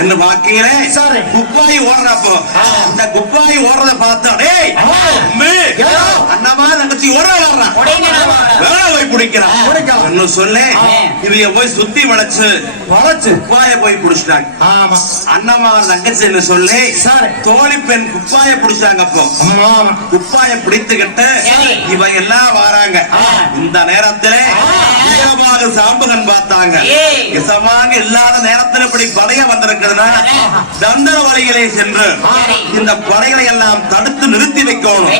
என்று வாக்கையிலே குப்பாய் ஓடுறப்போ இந்த குப்பாய் ஓடுறத பார்த்தா அண்ணமா தங்கச்சி ஓடுறான் வேலை போய் பிடிக்கிறான் சொல்லு இவைய போய் சுத்தி வளைச்சு குப்பாய போய் பிடிச்சிட்டாங்க. அண்ணமா தங்கச்சி சொல்லி தோழி பெண் குப்பாய பிடிச்சாங்க. அப்போ குப்பாய பிடித்துக்கிட்டு இவ எல்லாம் வராங்க. இந்த நேரத்திலே சாம்புகன் பார்த்தாங்க. இசமாக இல்லாத நேரத்தில் இப்படி படைய வந்திருக்கிறதுனா தந்தர வழிகளை சென்று இந்த படைகளை எல்லாம் தடுத்து நிறுத்தி வைக்கணும்.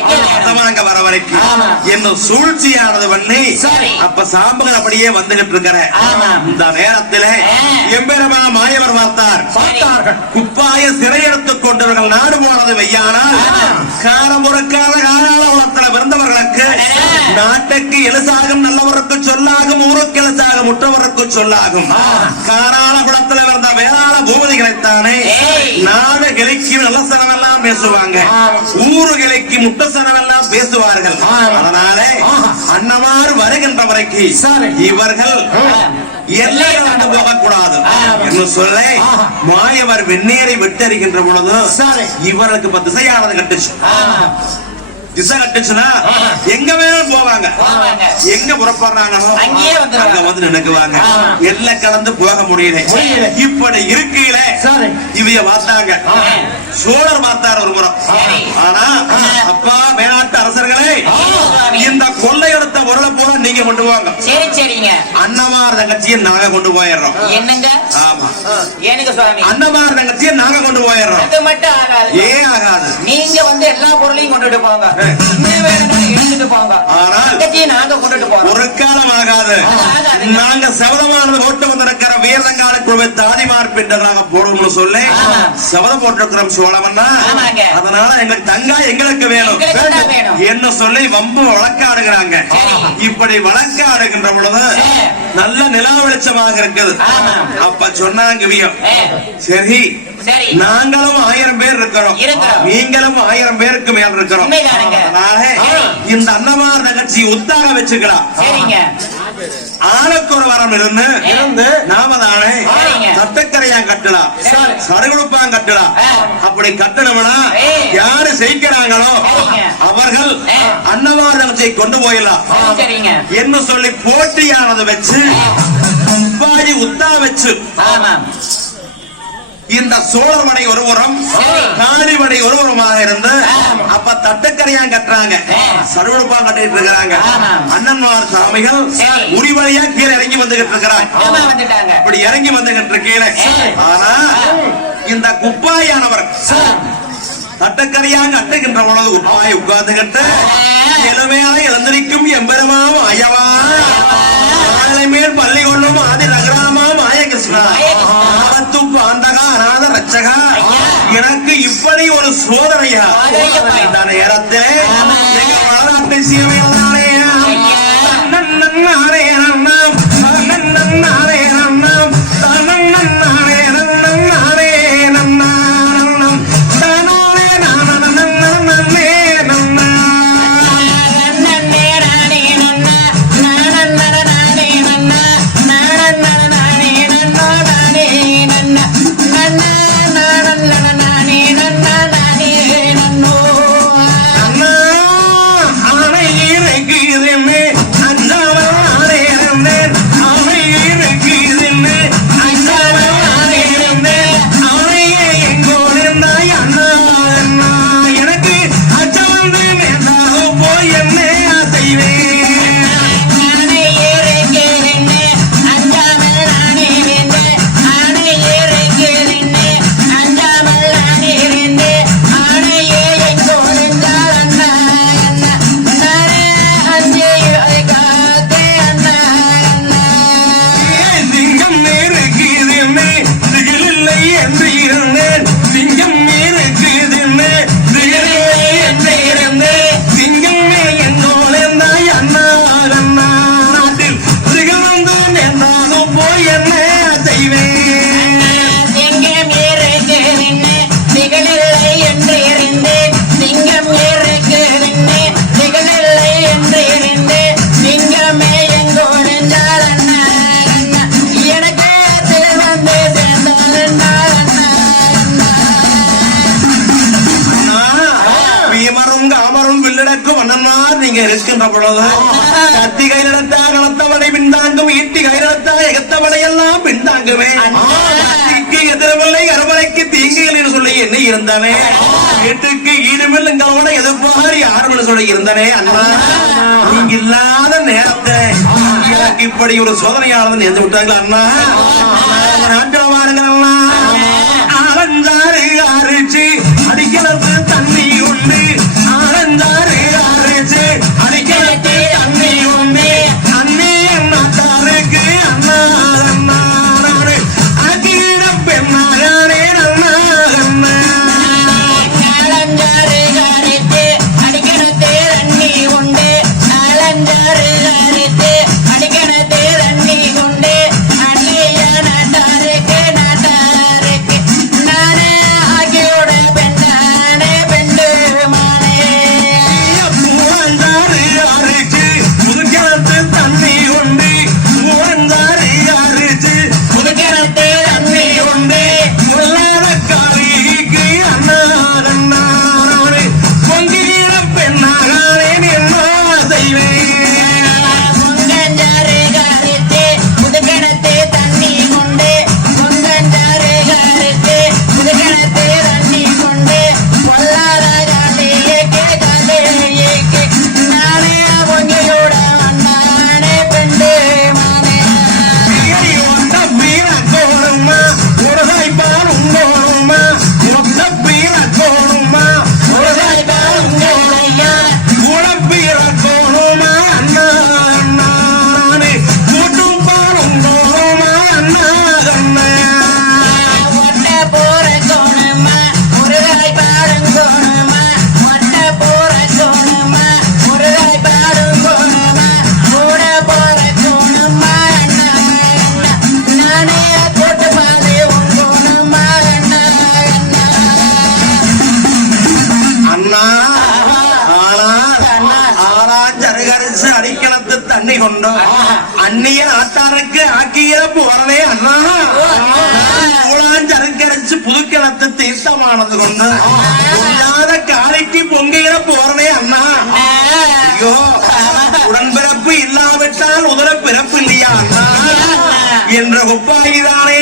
வர வரைக்கும் என்ன சூழ்ச்சியானது பண்ணி அப்ப சாம்புகன் அப்படியே வந்துகிட்டு இருக்கிற இந்த நேரத்தில் எம்பெருமா மாயவர் பார்த்தார். குப்பாய சிறையெடுத்துக் கொண்டவர்கள் நாடு போனது வையானால் காரமுறக்காத காலாள உலகத்தில் விருந்தவர்களுக்கு நாட்டுக்கு எலுசாகும் நல்லவருக்கு சொல்லாகும் ஊருக்கு எலுசாகும் முற்றவருக்கு சொல்லாகும். காராள குளத்தில் இருந்த வேளாள பூபதிகளைத்தானே நாடு கிளைக்கு நல்ல சனமெல்லாம் பேசுவாங்க, ஊரு கிளைக்கு முட்ட சனமெல்லாம் பேசுவார்கள். அதனாலே அண்ணமாறு வருகின்ற வரைக்கும் இவர்கள் எல்லையில் வந்து போகக்கூடாது என்று சொல்ல மாயவர் வெந்நீரை விட்டறிகின்ற பொழுது இவர்களுக்கு இப்ப திசையானது கட்டுச்சு. திசை கட்டுச்சுன்னா எங்க வேணும் போவாங்க, எங்க புறப்படுறாங்களோ அங்க வந்து நினைக்குவாங்க. எல்லை கடந்து போக முடியல. இப்படி இருக்கையில இவைய பார்த்தாங்க. சோழர் பார்த்தார் ஒரு முறை. ஆனா அப்பா மேலாட்டு அரசர்களே, இந்த கொள்ளையெடுத்த பொருளை போல நீங்க கொண்டு போவாங்க. அண்ணமார் தங்கச்சியை நாங்க கொண்டு போயிடுறோம். ஆமா, அண்ணமார் தங்கச்சியை நாங்க கொண்டு போயிடுறோம். ஏன் ஆகாது? நீங்க வந்து எல்லா பொருளையும் கொண்டுட்டு போங்க. ஒரு காலம் ஆகாது. நாங்க சபதமானது போட்டு வந்திருக்கிற வீரங்கால குழுவை தாதிமார் பின்னராக போடணும்னு சொல்லி சபதம் போட்டிருக்கிறோம் சோழமன்னா. அதனால எங்களுக்கு தங்கா எங்களுக்கு வேணும் என்ன சொல்லி வம்பு வழக்காடுகிறாங்க. இப்படி வழக்காடுகின்ற பொழுது நல்ல நிலா வெளிச்சமாக இருக்குது. அப்ப சொன்னாங்க சரி, நாங்களும் 1000 பேர் இருக்கிறோம், நீங்களும் 1000 பேருக்கு மேல் இருக்கிறோம். இந்த அண்ணமார் நகர்ச்சி உத்தாக வச்சுக்கலாம். ஆளுக்கு ஒரு வரம் இருந்து நாம தானே தட்டக்கரையா கட்டலாம், சடுகுடுப்பான் கட்டலாம். அப்படி கட்டணும்னா யாரு செய்கிறாங்களோ அவர்கள் அண்ணமார் நகர்ச்சியை கொண்டு போயிடலாம் என்ன சொல்லி போட்டியானது வச்சு உத்தா வச்சு இந்த சோழர் படை ஒருவரும் காணி படை ஒருவருமாக இருந்து அப்ப தட்டுக்கரையா கட்டுறாங்க, சடுகுடுப்பா கட்டிட்டு இருக்கிறாங்க. அண்ணன்மார் சாமிகள் உரிவழியா கீழே இறங்கி வந்துகிட்டு இருக்கிறாங்க. இப்படி இறங்கி வந்துகிட்டு இருக்கீங்க. ஆனா இந்த குப்பாயானவர் தட்டக்கரையாக கட்டுகின்ற பொழுது குப்பாய் உட்கார்ந்துகிட்டு எளிமையாக இழந்திருக்கும் எம்பெருமாவும் அயவா மேல் பள்ளி கொள்ளும் ஆதி நகராமா மாய கிருஷ்ணா பாந்தகா அநாத ரட்சகா, எனக்கு இப்படி ஒரு சோதனையா இந்த நேரத்தில் வளநாட்டு சீமையானே நீங்க இருக்கின்ற பொழுது கத்தி கையில் எடுத்தா கலத்தவனை பின்தாங்கும், ஈட்டி கையில் எடுத்தா எகத்தவனை எல்லாம் பின்தாங்குமே. கத்திக்கு எதிரவில்லை அரவணைக்கு தீங்குகள் என்று சொல்லி என்ன இருந்தானே, வீட்டுக்கு ஈடுமில்லுங்களோட எதிர்பாரி யாரும் சொல்லி இருந்தானே. அண்ணா நீங்க இல்லாத நேரத்தை எனக்கு இப்படி ஒரு சோதனையானது எந்த விட்டாங்களா அண்ணா? நாட்டில் அண்ணா ஆரஞ்சாறு ஆரிச்சு அடிக்கிறது தண்ணி உண்டு, ஆரஞ்சாறு ஆரிச்சு அடிக்கிறது தண்ணி உண்டு. அண்ணே நாட்டாருக்கு அண்ணா அண்ணா நாடு அகில பெண்ணாரே அண்ணா அண்ணா ஆரஞ்சாறு ஆரிச்சு அடிக்கிறது தண்ணி உண்டு, ஆரஞ்சாறு ஆரிச்சு அடிக்கிறது தண்ணி உண்டு. அண்ணிய நாட்டாருக்கு நாட்டாருக்கு நானே ஆகியோட பெண்ணானே பெண்டு மானே. மூவந்தாறு ஆரிச்சு புதுக்கிழத்து தண்ணி உண்டு, மூவந்தாறு ஆரிச்சு புதுக்கிணத்து தண்ணி உண்டு, முல்லாத காரிக்கு அண்ணா அண்ணா நாடு பொங்கிற பெண்ணாகானே என்ன செய்வேன். பொங்கஞ்சாறு காரிச்சு புதுக்கிணத்து தண்ணி உண்டு, பொங்கஞ்சாறு காரிச்சு புதுக்கிணத்து தண்ணி உண்டு. பொல்லாத காலையேக்கு காலையேக்கு நானே பொங்கையோட வந்தானே பெண்டு மானே. ஒத்த பீர கோணுமா உரசாய் பாலும் கோணுமா, ஒத்த பீர கோணுமா உரசாய் பாலும் கோணுமா, உடப்பீர கோணுமா அண்ணா அண்ணா நானே கூட்டும் பாலும் கோணுமா அண்ணா அண்ணா. ஒட்ட போற கோணமா முருகாய் பாடும் கோணமா, ஒட்ட போற கோணமா முருகாய் பாடும் கோணமா, கூட போற கோணமா அண்ணா அண்ணா நானே போட்டு பாரு உன் கோணமா அண்ணா அண்ணா ஆறாஞ்சருகரிச்சு அடிக்கலத்து தண்ணி கொண்டு அந்நிய நாட்டாருக்கு ஆக்கிய போறவே அண்ணா. ஊழாஞ்சருகரிச்சு புதுக்கிழத்து தீர்த்தமானது கொண்டு பொல்லாத காலைக்கு பொங்குகிற போறவே அண்ணா. ஐயோ உடன்பிறப்பு இல்லாவிட்டால் உதர பிறப்பு இல்லையா அண்ணா என்ற ஒப்பாகிதானே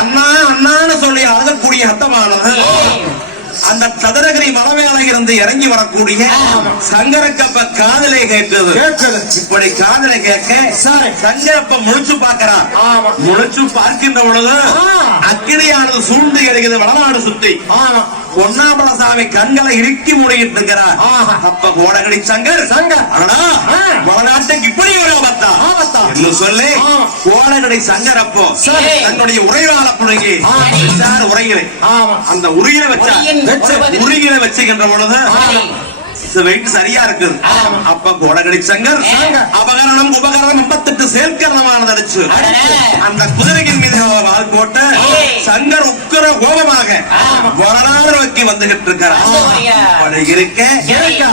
அண்ணா அண்ணான்னு சொல்லி அழகக்கூடிய அர்த்தமானது. அந்த சதுரகிரி மலமேல இருந்து இறங்கி வரக்கூடிய சங்கரக்கப்ப காதலை கேட்குது. இப்படி காதலை கேட்க சங்கரப்ப முழிச்சு பார்க்கிறார். முழிச்சு பார்க்கின்ற பொழுது அக்கினியானது சூழ்ந்து கிடைக்குது வடநாடு சுத்தி. பொன்னாமலசாமி கண்களை இறுக்கி மூடிட்டு இருக்கிறார். அப்ப கோடகடி சங்கர் வடநாட்டுக்கு இப்படி ஒரு ஆபத்தா இன்னும் சொல்லி கோடகடி சங்கர் அப்போ தன்னுடைய உரைவாள புடுங்கி உரைகளை அந்த உரையில வச்சா உருகில வச்சுக்கின்ற பொழுது சரியா இருக்கு. அப்ப கோடகடி சங்கர் அபகரணம் உபகரணம் 58 செயற்கரணமானது அடிச்சு அந்த குதிரையின் மீது வால் போட்டு சங்கர் உக்கிர கோபமாக வரலாறு நோக்கி வந்துகிட்டு இருக்கிறார். இருக்க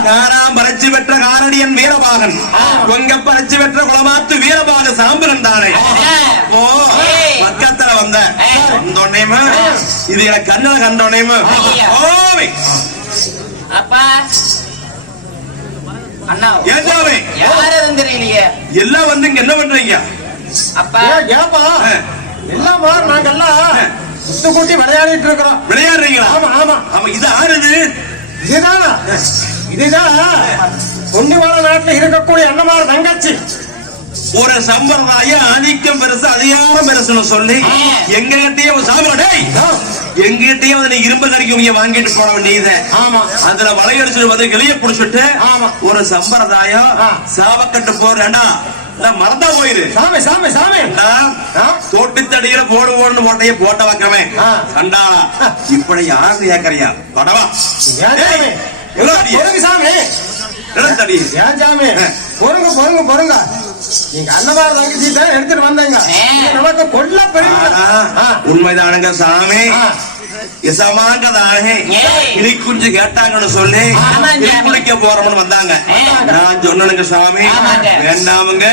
காராம் பறிச்சு பெற்ற காரடியன் வீரபாகன், கொங்க பறிச்சு பெற்ற குளமாத்து வீரபாக சாம்பரன் தானே. ஓ பக்கத்துல வந்தோன்னேமா இது எனக்கு கண்ணல கண்டோன்னேமா ஓவே அப்பா அண்ணா ஏஜாவே யாரும் தெரியலையே. எல்லாம் வந்து இங்க என்ன பண்றீங்க? அப்பா ஏப்பா எல்லாம் நாங்கெல்லாம் சுத்து கூட்டி விளையாடிட்டு இருக்கிறோம். விளையாடுறீங்களா? ஆமா ஆமா ஆமா. இது ஆறுது இதுதான் பொன்னிவாள நாட்டுல இருக்கக்கூடிய அண்ணமார் தங்கச்சி. ஒரு சம்பிரதாயம் ஆதிக்கம் பெருசு அதிகாரம் பெருசுன்னு சொல்லி எங்க கிட்டயே சாப்பிட எங்கிட்டயே வந்து இரும்பு கறிக்கு வாங்கிட்டு போன வேண்டியது. அதுல வளையடிச்சு வந்து கிளிய புடிச்சுட்டு ஒரு சம்பிரதாயம் சாவக்கட்டு போறேன்டா மறந்தா போயிரு சாமி சாமி சாமி தோட்டத்தடியில போடு போடுன்னு போட்டைய போட்ட வைக்கவே கண்டா இப்படி யாரு ஏக்கறியா படவா சாமி பொறுங்க பொறுங்க பொறுங்க. நீங்க அன்னமார தங்கச்சி தான் எடுத்துட்டு வந்தீங்க, நமக்கு கொல்ல உண்மைதானுங்க சாமி. குஞ்சு கேட்டாங்கன்னு சொல்லி குளிக்க போறோம்னு வந்தாங்க. நான் சொன்னனுங்க சாமி வேண்டாமுங்க,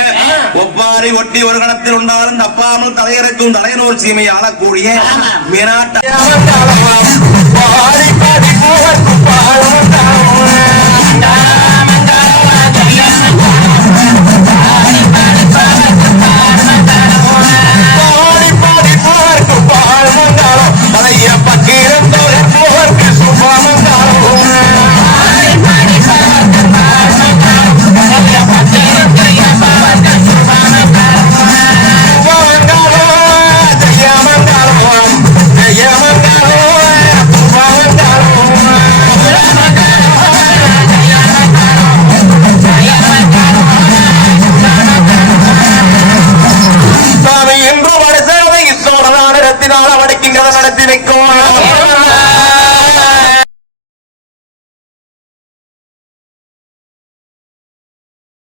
ஒப்பாரி ஒட்டி ஒரு கணத்தில் உண்டாலும் தப்பாமல் தலையறைக்கும் தலையனூர் சீமை ஆளக்கூடிய மீனாட்ட பாடி பாடி என்று வடசேவை இத்தோட நேரத்தினால் அவனுக்கு இங்கே நடத்தி வைக்கும்